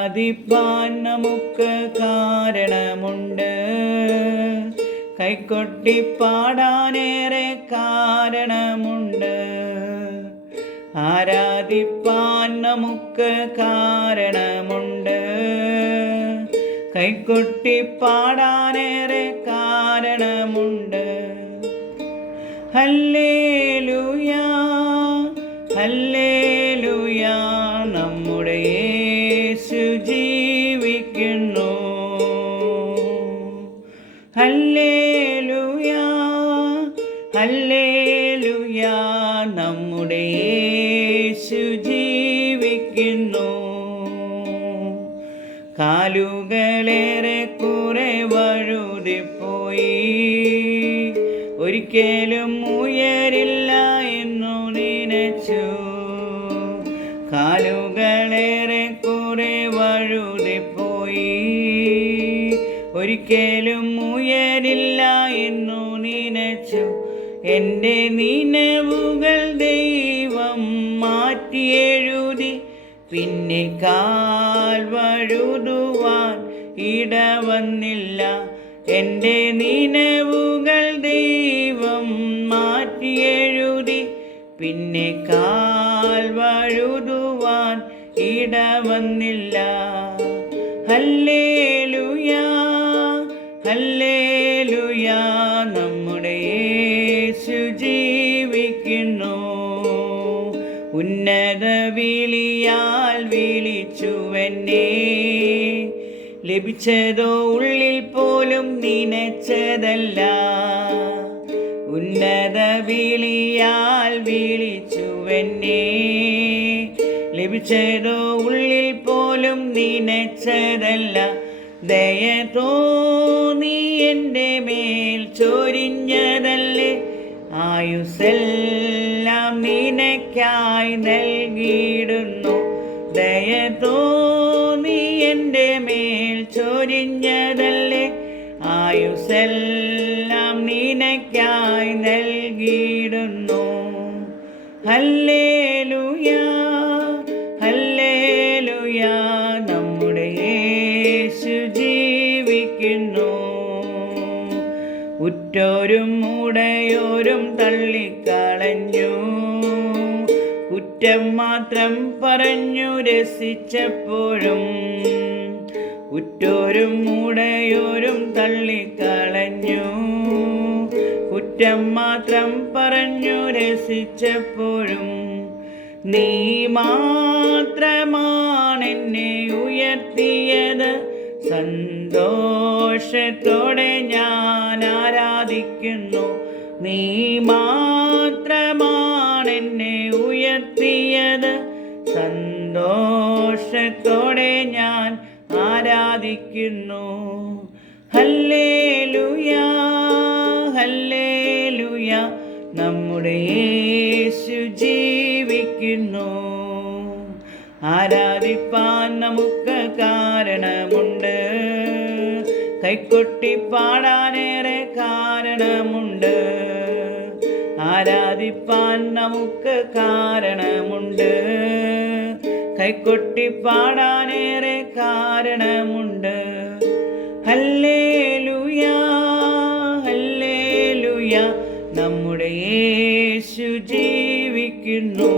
ആരാധിപ്പാൻ നമുക്ക് കാരണമുണ്ട്, കൈകൊട്ടി പാടാനേറെ കാരണമുണ്ട്. ആരാധിപ്പാൻ നമുക്ക് കാരണമുണ്ട്, കൈകൊട്ടി പാടാനേറെ കാരണമുണ്ട്. ഹല്ലേലൂയാ ഹല്ലേലൂയാ, നമ്മുടെ യേശു ജീവിക്കുന്നു. ഹല്ലേലൂയാ ഹല്ലേലൂയാ, നമ്മുടെ യേശു ജീവിക്കുന്നു. കാലുകളേറെ കുറെ വഴുതിപ്പോയി, ഒരിക്കലും ഉയരില്ല എന്നു നനച്ചു. കാലുകളേറെ കുറെ വഴുതിപ്പോയി, ഒരിക്കലും ഉയരില്ല എന്നു നനച്ചു. എൻ്റെ നിലവുകൾ ദൈവം മാറ്റിയെഴുതി, പിന്നെ കാൽ വഴുതുവാൻ ഇടവന്നില്ല. എൻ്റെ നിലവുകൾ ദൈവം മാറ്റിയെഴുതി, പിന്നെ കാൽ വഴുതുവാൻ ഇടവന്നില്ല. ഹല്ലേലൂയാ ഹല്ലേലൂയാ, നമ്മുടെ യേശു ജീവിക്കുന്നു. ഉന്നത വിളിയാൽ വിളിച്ചുവെന്നെ, ലഭിച്ചതോ ഉള്ളിൽ പോലും നനച്ചതല്ല. ഉന്നത വിളിയാൽ വിളിച്ചുവെന്നെ, ലഭിച്ചതോ ഉള്ളിൽ പോലും നനച്ചതല്ല. ദയ തോന്നി എൻ്റെ മേൽ ചൊരിഞ്ഞതല്ലേ, ആയുസ്സെല്ലാം നിനക്കായി നൽകിയിടുന്നു. ദയ തോന്നി എൻ്റെ മേൽ ചൊരിഞ്ഞതല്ലേ, ആയുസ്സെല്ലാം നിനക്കായി നൽകിയിടുന്നു. ഹല്ലേലൂയാ ഹല്ലേലൂയാ, നമ്മുടെ യേശു ജീവിക്കുന്നു. ഉറ്റോരും ഉടയോരും തള്ളിക്കളഞ്ഞു, കുറ്റം മാത്രം പറഞ്ഞു രസിച്ചപ്പോഴും. ഉറ്റോരും ഉടയോരും തള്ളിക്കളഞ്ഞു, കുറ്റം മാത്രം പറഞ്ഞു രസിച്ചപ്പോഴും. നീ മാത്രമാണെന്നെ ഉയർത്തിയത്, സന്തോഷത്തോടെ ഞാൻ ആരാധിക്കുന്നു. നീ മാത്രമാണെന്നെ ഉയർത്തിയത്, സന്തോഷത്തോടെ ഞാൻ ആരാധിക്കുന്നു. ഹല്ലേലൂയാ ഹല്ലേലൂയാ, നമ്മുടെ യേശു ജീവിക്കുന്നു. ആരാധിപ്പാൻ നമുക്ക് കാരണമുണ്ട്, കൈകൊട്ടി പാടാനേറെ കാരണമുണ്ട്. ആരാധിപ്പാൻ നമുക്ക് കാരണമുണ്ട്, കൈകൊട്ടി പാടാനേറെ കാരണമുണ്ട്. ഹല്ലേലൂയാ ഹല്ലേലൂയാ, നമ്മുടെ യേശു ജീവിക്കുന്നു.